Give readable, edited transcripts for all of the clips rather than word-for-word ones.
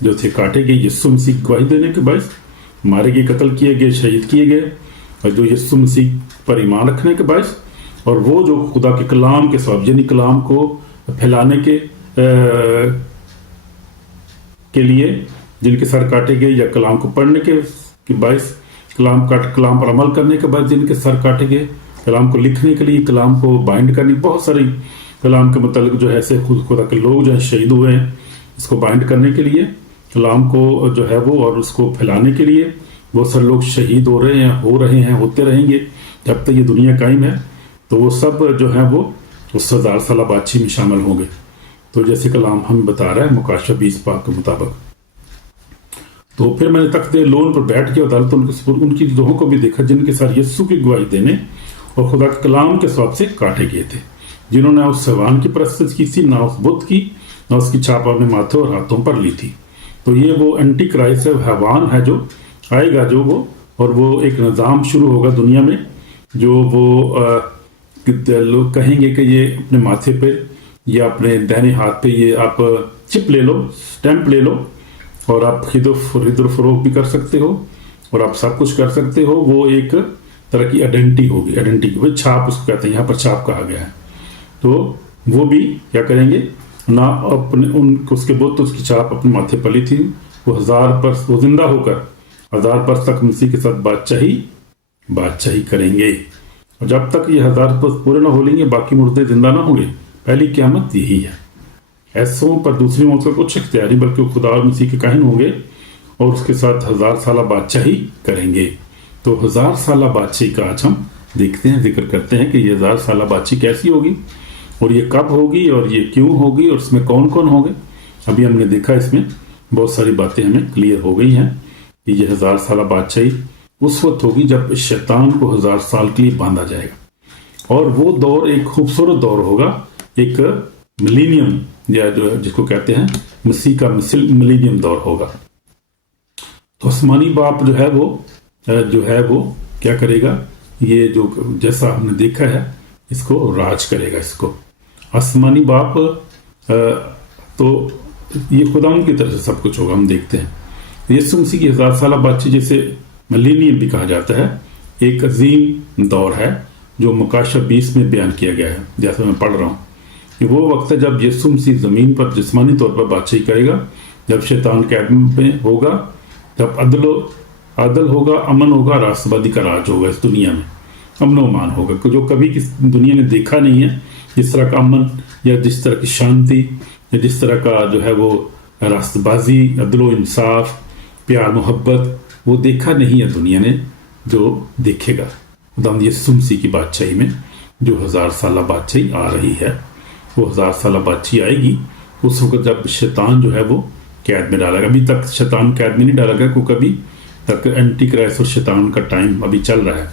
جو تھے کاٹے گئے یسوع مسیح کی گواہی دینے کے باعث، مارے گئے، قتل کیے گئے، شہید کیے گئے، اور جو یسوع مسیح پر ایمان رکھنے کے باعث، اور وہ جو خدا کے کلام کے سبب، یعنی کلام کو پھیلانے کے لیے جن کے سر کاٹے گئے، یا کلام کو پڑھنے کے باعث، کلام پر عمل کرنے کے بعد جن کے سر کاٹے گئے، کلام کو لکھنے کے لیے، کلام کو بائنڈ کرنے، بہت ساری کلام کے متعلق جو ہے ایسے خدا کے لوگ جو ہیں شہید ہوئے ہیں اس کو بائنڈ کرنے کے لیے، کلام کو جو ہے وہ اور اس کو پھیلانے کے لیے بہت سارے لوگ شہید ہو رہے ہیں، ہوتے رہیں گے جب تک یہ دنیا قائم ہے۔ تو وہ سب جو ہیں وہ اس 1000 سالہ بادشاہی میں شامل ہوں گے۔ تو جیسے کلام ہمیں بتا رہا ہے مکاشفہ 20 پاک کے مطابق، تو پھر میں نے تخت لون پر بیٹھ کے عدالت ان کی روحوں کو بھی دیکھا جن کے سر یسوع کی گواہی دینے اور خدا کے کلام کے سبب سے کاٹے گئے تھے، جنہوں نے اس حیوان کی پرستش کی تھی، نہ اس بت کی، نہ اس کی چھاپ اپنے ماتھے اور ہاتھوں پر لی تھی۔ تو یہ وہ اینٹی کرائسٹ ہے، حیوان ہے جو آئے گا، جو وہ، اور وہ ایک نظام شروع ہوگا دنیا میں، جو وہ لوگ کہیں گے کہ یہ اپنے ماتھے پہ یا اپنے دہنے ہاتھ پہ یہ آپ چپ لے لو، سٹیمپ لے لو، اور آپ خرید و فروخت بھی کر سکتے ہو اور آپ سب کچھ کر سکتے ہو۔ وہ ایک طرح کی آئیڈینٹی ہوگی، آئیڈینٹی کی چھاپ اس کو کہتے ہیں، یہاں پر چھاپ کہا گیا ہے۔ تو وہ بھی کیا کریں گے، نہ اپنے اس کے بت اس کی چھاپ اپنے ماتھے پر لی تھی۔ وہ 1000 برس وہ زندہ ہو کر 1000 برس تک مسیح کے ساتھ بادشاہی کریں گے، اور جب تک یہ 1000 برس پورے نہ ہو لیں گے باقی مردے زندہ نہ ہوں گے۔ پہلی قیامت یہی ہے۔ ایسوں پر دوسری موت کا کچھ اختیار نہیں، بلکہ وہ خدا اور مسیح کے کاہن ہوں گے اور اس کے ساتھ 1000 سالہ بادشاہی کریں گے۔ تو 1000 سالہ بادشاہی کا آج ہم دیکھتے ہیں، ذکر کرتے ہیں کہ یہ 1000 سالہ بادشاہی کیسی ہوگی، اور یہ کب ہوگی، اور یہ کیوں ہوگی، اور اس میں کون کون ہوں گے۔ ابھی ہم نے دیکھا اس میں بہت ساری باتیں ہمیں کلیئر ہو گئی ہیں کہ یہ 1000 سالہ بادشاہی اس وقت ہوگی جب شیطان کو 1000 سال کے لیے باندھا جائے گا، اور وہ دور ایک خوبصورت دور ہوگا، ایک ملینیم، یا جو جس کو کہتے ہیں مسیح کا ملینیم دور ہوگا۔ تو آسمانی باپ جو ہے وہ کیا کرے گا، یہ جو جیسا ہم نے دیکھا ہے اس کو راج کرے گا۔ اس کو آسمانی باپ تو یہ خدا ان کی طرف سے سب کچھ ہوگا، ہم دیکھتے ہیں۔ یسوع مسیح کی 1000 سالہ بادشاہی جسے ملینیم بھی کہا جاتا ہے، ایک عظیم دور ہے جو مکاشفہ 20 میں بیان کیا گیا ہے، جیسا میں پڑھ رہا ہوں کہ وہ وقت ہے جب یسوع مسیح زمین پر جسمانی طور پر بادشاہی کرے گا، جب شیطان قید میں ہوگا، جب عدل ہوگا، امن ہوگا، راست بازی کا راج ہوگا اس دنیا میں، امن و امان ہوگا جو کبھی کس دنیا نے دیکھا نہیں ہے۔ جس طرح کا امن یا جس طرح کی شانتی یا جس طرح کا جو ہے وہ راست بازی، عدل و انصاف، پیار محبت، وہ دیکھا نہیں ہے دنیا نے، جو دیکھے گا خداوند یسوع مسیح کی بادشاہی میں، جو 1000 سالہ بادشاہی آ رہی ہے۔ وہ 1000 سالہ بادشاہی آئے گی اس وقت جب شیطان جو ہے وہ قید میں ڈالا گا۔ ابھی تک شیطان قید میں نہیں ڈالا گیا، کیونکہ ابھی تک اینٹی کرائسٹ اور شیطان کا ٹائم ابھی چل رہا ہے،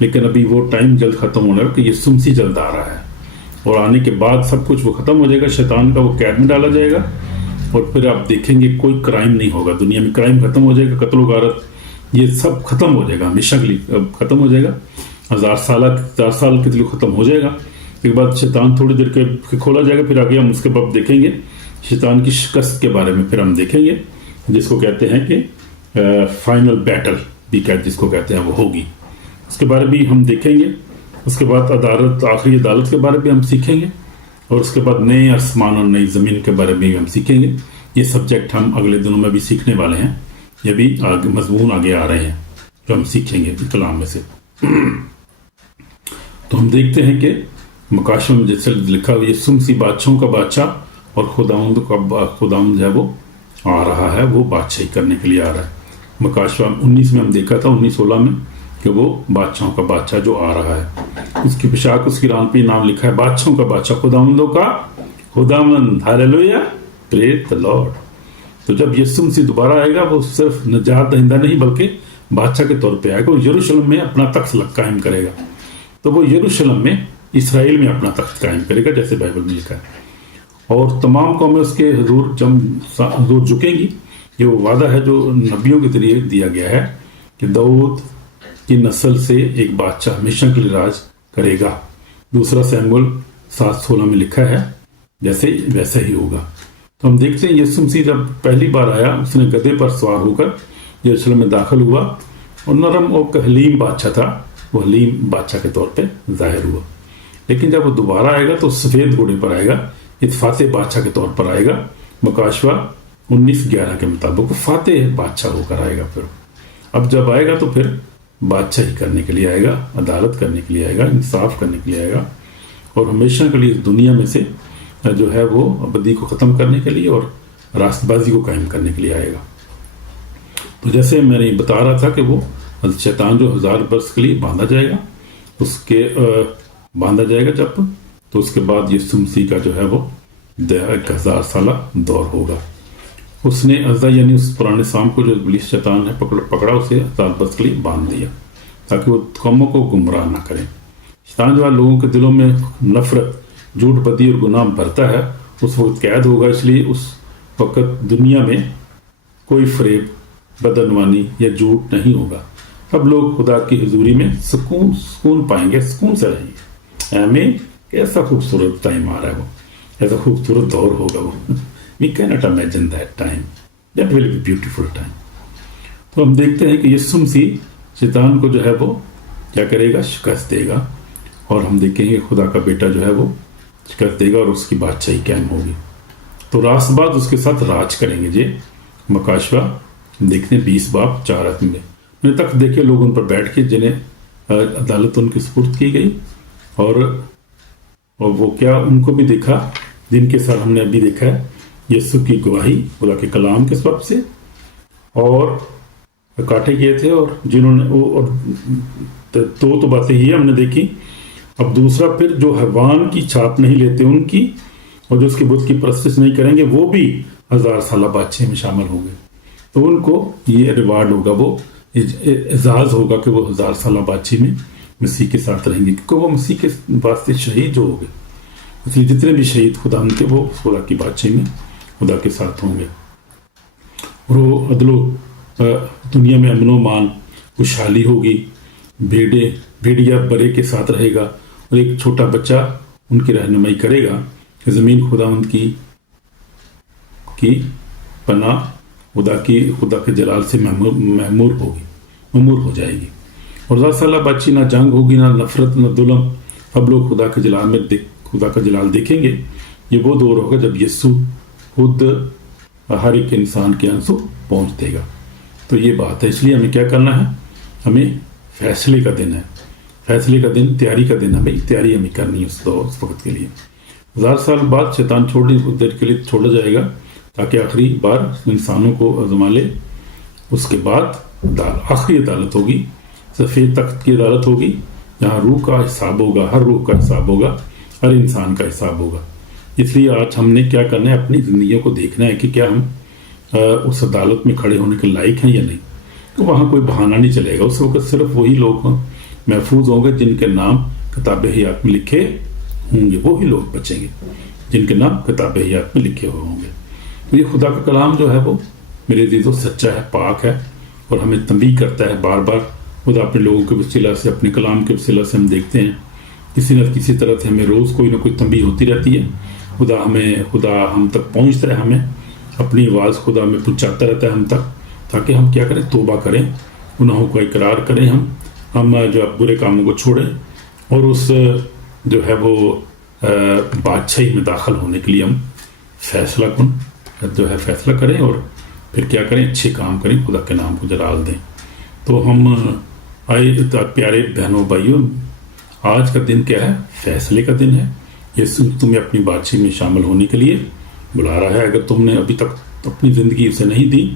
لیکن ابھی وہ ٹائم جلد ختم ہونے لگا کہ یسوع مسیح جلد آ رہا ہے، اور آنے کے بعد سب کچھ وہ ختم ہو جائے گا، شیطان کا وہ قید میں ڈالا جائے گا، اور پھر آپ دیکھیں گے کوئی کرائم نہیں ہوگا دنیا میں، کرائم ختم ہو جائے گا، قتل و غارت یہ سب ختم ہو جائے گا، ہمیشہ کے لیے ختم ہو جائے گا۔ 1000 سال کے لیے ختم ہو جائے گا۔ اس کے بعد شیطان تھوڑی دیر کے کھولا جائے گا، پھر آگے ہم اس کے بعد دیکھیں گے شیطان کی شکست کے بارے میں، پھر ہم دیکھیں گے جس کو کہتے ہیں کہ فائنل بیٹل بھی جس کو کہتے ہیں وہ ہوگی، اس کے بارے بھی ہم دیکھیں گے۔ اس کے بعد آخری عدالت کے بارے میں ہم سیکھیں گے، اور اس کے بعد نئے آسمان اور نئی زمین کے بارے میں بھی ہم سیکھیں گے۔ یہ سبجیکٹ ہم اگلے دنوں میں بھی سیکھنے والے ہیں، یہ بھی مضمون آگے آ رہے ہیں جو ہم سیکھیں گے کلام میں سے۔ تو ہم دیکھتے ہیں کہ مکاشفہ میں جیسے لکھا ہوا یسوع مسیح بادشاہوں کا بادشاہ اور خداوند جو ہے وہ آ رہا ہے، وہ بادشاہی کرنے کے لیے آ رہا ہے۔ مکاشفہ 19 میں ہم دیکھا تھا، 19-16 میں، کہ وہ بادشاہوں کا بادشاہ جو آ رہا ہے۔ اس کی پوشاک، اس کی ران پہ نام لکھا ہے بادشاہوں کا بادشاہ، خداوندوں کا خداوند، ہاللیلویا، پریز دی لارڈ۔ تو جب یسوع مسیح دوبارہ آئے گا، وہ صرف نجات دہندہ نہیں بلکہ بادشاہ کے طور پہ آئے گا۔ وہ یروشلم میں اپنا تخت قائم کرے گا، تو وہ یروشلم میں، اسرائیل میں اپنا تخت قائم کرے گا، جیسے بائبل میں لکھا ہے، اور تمام قومیں اس کے حضور جھکیں گی۔ یہ وہ وعدہ ہے جو نبیوں کے ذریعے دیا گیا ہے کہ داؤد کی نسل سے ایک بادشاہ ہمیشہ کے لیے راج کرے گا۔ 2 سموئیل 7:16 میں لکھا ہے جیسے ویسا ہی ہوگا۔ تو ہم دیکھتے ہیں یسوع مسیح جب پہلی بار آیا اس نے گدھے پر سوار ہو کر یروشلم میں داخل ہوا اور نرم اور حلیم بادشاہ تھا، وہ حلیم بادشاہ کے طور پہ ظاہر ہوا. لیکن جب وہ دوبارہ آئے گا تو سفید گھوڑے پر آئے گا، فاتح بادشاہ کے طور پر آئے گا. مکاشوہ 19:11 کے مطابق وہ فاتح بادشاہ ہو کر آئے گا. پھر اب جب آئے گا تو پھر بادشاہی کرنے کے لیے آئے گا، عدالت کرنے کے لیے آئے گا، انصاف کرنے کے لیے آئے گا، اور ہمیشہ کے لیے اس دنیا میں سے جو ہے وہ ابدی کو ختم کرنے کے لیے اور راست بازی کو قائم کرنے کے لیے آئے گا. تو جیسے میں نے بتا رہا تھا کہ وہ شیطان جو 1000 برس کے لیے باندھا جائے گا، اس کے باندھا جائے گا جب، تو اس کے بعد یسوع مسیح کا جو ہے وہ 1000 سالہ دور ہوگا. اس نے عزا یعنی اس پرانے سام کو جو ابلیس شیطان ہے پکڑا، اسے 1000 برس کے لیے باندھ دیا تاکہ وہ قوموں کو گمراہ نہ کریں. شیطان جو ہے لوگوں کے دلوں میں نفرت، جھوٹ، بدی اور گناہ بھرتا ہے، اس وقت قید ہوگا. اس لیے اس وقت دنیا میں کوئی فریب، بدعنوانی یا جھوٹ نہیں ہوگا. سب لوگ خدا کی حضوری میں سکون پائیں گے، سکون سے رہیں گے. آمین. کیسا خوبصورت ٹائم آ رہا ہے، وہ ایسا خوبصورت دور ہوگا وہ. We cannot imagine that time. That will be beautiful time. تو ہم دیکھتے ہیں کہ یسوع مسیح شیطان کو جو ہے وہ کیا کرے گا، شکست دے گا، اور ہم دیکھیں گے خدا کا بیٹا جو ہے وہ شکست دے گا اور اس کی بادشاہی قائم ہوگی. تو راست باز اس کے ساتھ راج کریں گے. جی مکاشوہ دیکھتے ہیں 20:4 میں تک دیکھے لوگ ان پر بیٹھ کے جنہیں عدالت ان کی سپرد کی گئی، اور وہ کیا ان کو بھی دیکھا جن کے ساتھ ہم نے ابھی دیکھا ہے یسوع کی گواہی خدا کے کلام کے سبب سے، اور کاٹے گئے تھے، اور جنہوں نے اور تو باتیں ہی ہم نے دیکھی. اب دوسرا پھر جو حیوان کی چھاپ نہیں لیتے ان کی، اور جو اس کے بت کی پرستش نہیں کریں گے، وہ بھی 1000 سالہ بادشاہی میں شامل ہوں گے. تو ان کو یہ ریوارڈ ہوگا، وہ اعزاز ہوگا کہ وہ 1000 سالہ بادشاہی میں مسیح کے ساتھ رہیں گے، کیونکہ وہ مسیح کے واسطے شہید جو ہو گئے. اس لیے جتنے بھی شہید خدا ان کے، وہ خدا کی بادشاہی میں خدا کے ساتھ ہوں گے. اور وہ عدل و دنیا میں امن و مان، خوشحالی ہوگی. بھیڑیا برے کے ساتھ رہے گا، اور ایک چھوٹا بچہ ان کی رہنمائی کرے گا کہ زمین خدا ان کی پناہ خدا کے جلال سے معمور ہو جائے گی. اور 1000 سالہ بادشاہی نہ جنگ ہوگی، نہ نفرت، نہ ظلم. اب لوگ خدا کا جلال دیکھیں گے. یہ وہ دور ہوگا جب یسوع خود ہر ایک انسان کے آنسو پہنچ دے گا. تو یہ بات ہے. اس لیے ہمیں کیا کرنا ہے، ہمیں فیصلے کا دن ہے، فیصلے کا دن، تیاری کا دن. ہمیں تیاری ہمیں کرنی ہے اس وقت کے لیے. 1000 سال بعد شیطان دیر کے لیے چھوڑا جائے گا تاکہ آخری بار انسانوں کو آزما لے. اس کے بعد آخری عدالت ہوگی، سفید تخت کی عدالت ہوگی، جہاں روح کا حساب ہوگا، ہر روح کا حساب ہوگا، ہر انسان کا حساب ہوگا. اس لیے آج ہم نے کیا کرنا ہے، اپنی زندگیوں کو دیکھنا ہے کہ کیا ہم اس عدالت میں کھڑے ہونے کے لائق ہیں یا نہیں. تو وہاں کوئی بہانہ نہیں چلے گا. اس وقت صرف وہی لوگ محفوظ ہوں گے جن کے نام کتاب حیات میں لکھے ہوں گے. وہی لوگ بچیں گے جن کے نام کتاب حیات میں لکھے ہوئے ہوں گے. تو یہ خدا کا کلام جو ہے وہ میرے عزیزو سچا ہے، پاک ہے، اور ہمیں تنبیہ کرتا ہے بار بار. خدا اپنے لوگوں کے وسیلہ سے، اپنے کلام کے وسیلہ سے ہم دیکھتے ہیں کسی نہ کسی طرح سے ہمیں روز کوئی نہ کوئی تنبیہ ہوتی رہتی ہے. خدا ہم تک پہنچتا ہے، ہمیں اپنی آواز خدا میں پہنچاتا رہتا ہے ہم تک، تاکہ ہم کیا کریں، توبہ کریں، گناہوں کا اقرار کریں، ہم جو برے کاموں کو چھوڑیں، اور اس جو ہے وہ بادشاہی میں داخل ہونے کے لیے ہم فیصلہ کریں، اور پھر کیا کریں، اچھے کام کریں، خدا کے نام کو جلال دیں. تو ہم پیارے بہنوں بھائیوں، آج کا دن کیا ہے، فیصلے کا دن ہے. یسوع تمہیں اپنی بادشاہی میں شامل ہونے کے لیے بلا رہا ہے. اگر تم نے ابھی تک اپنی زندگی اسے نہیں دی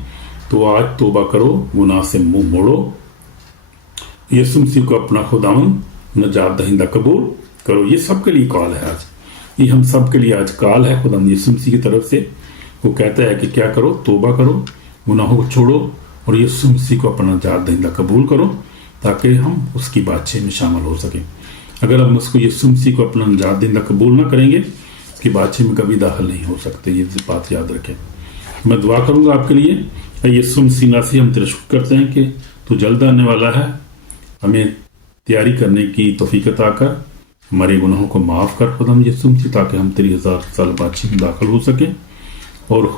تو آج توبہ کرو، گناہ سے منہ موڑو، یسوع مسیح کو اپنا خداوند نجات دہندہ قبول کرو. یہ سب کے لیے کال ہے آج، یہ ہم سب کے لیے آج کال ہے خدا یسوع مسیح کی طرف سے. وہ کہتا ہے کہ کیا کرو، توبہ کرو، گناہوں کو چھوڑو، اور یسوع مسیح کو اپنا نجات دہندہ قبول کرو تاکہ ہم اس کی بادشاہی میں شامل ہو سکیں. اگر ہم اس کو یسوع مسیح کو اپنا نجات دہندہ قبول نہ کریں گے، اس کی بادشاہی میں کبھی داخل نہیں ہو سکتے. یہ بات یاد رکھیں. میں دعا کروں گا آپ کے لیے. یسوع مسیح ناصری، ہم تیرا شکر کرتے ہیں کہ تو جلد آنے والا ہے. ہمیں تیاری کرنے کی توفیق عطا کر، ہمارے گناہوں کو معاف کر خدا یسوع مسیح، تاکہ ہم تیری 1000 سال بادشاہی میں داخل ہو سکیں. اور